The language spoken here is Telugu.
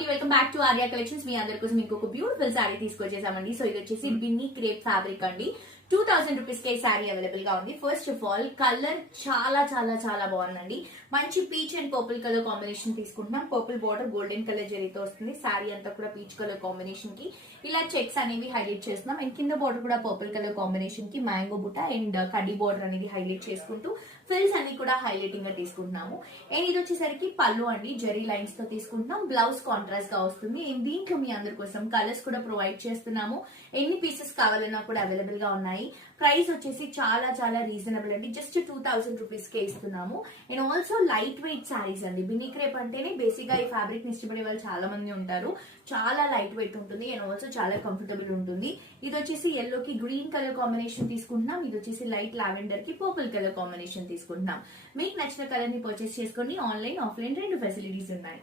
అండి, welcome back to Arya collections. మీ అందరి కోసం ఇంకొక బ్యూటిఫుల్ శారీ తీసుకొచ్చేసామండి. సో ఇది వచ్చేసి బిన్నీ క్రేప్ ఫ్యాబ్రిక్ అండి. 2000 రూపీస్ కి శారీ అవైలబుల్ గా ఉంది. ఫస్ట్ ఆఫ్ ఆల్ కలర్ చాలా చాలా చాలా బాగుందండి. మంచి peach and purple colour combination తీసుకుంటున్నాం. పర్పుల్ బార్డర్ గోల్డెన్ కలర్ జరీతో వస్తుంది. శారీ అంతా కూడా పీచ్ కలర్ కాంబినేషన్ కి ఇలా చెక్స్ అనేవి హైలైట్ చేస్తున్నాం. అండ్ కింద బార్డర్ కూడా పర్పుల్ కలర్ కాంబినేషన్ కి మ్యాంగో బుట్ట అండ్ కడ్డీ బార్డర్ అనేది హైలైట్ చేసుకుంటూ ఫిల్స్ అన్ని కూడా హైలైటింగ్ గా తీసుకుంటున్నాము. అండ్ ఇది వచ్చేసరికి పళ్ళు అండి, జరీ లైన్స్ తో తీసుకుంటున్నాం. బ్లౌజ్ కాంట్రాస్ట్ గా వస్తుంది. అండ్ దీంట్లో మీ అందరి కోసం కలర్స్ కూడా ప్రొవైడ్ చేస్తున్నాము. ఎన్ని పీసెస్ కావాలన్నా కూడా అవైలబుల్ గా ఉన్నాయి. ప్రైస్ వచ్చేసి చాలా చాలా రీజనబుల్ అండి. జస్ట్ 2000 రూపీస్ కే ఇస్తున్నాము. And also light weight saris అండి. బిన్నీ క్రేప్ అంటేనే బేసిక్ గా ఈ ఫ్యాబ్రిక్ ని ఇష్టపడే వాళ్ళు చాలా మంది ఉంటారు. చాలా లైట్ వెయిట్ ఉంటుంది అండ్ ఆల్సో చాలా కంఫర్టబుల్ ఉంటుంది. ఇది వచ్చేసి ఎల్లో కి గ్రీన్ కలర్ కాంబినేషన్ తీసుకుంటున్నాం. ఇది వచ్చేసి లైట్ లావెండర్ కి పర్పుల్ కలర్ కాంబినేషన్ తీసుకుంటున్నాం. మీకు నచ్చిన కలర్ ని పర్చేస్ చేసుకోండి. ఆన్లైన్ ఆఫ్లైన్ రెండు ఫెసిలిటీస్ ఉన్నాయి.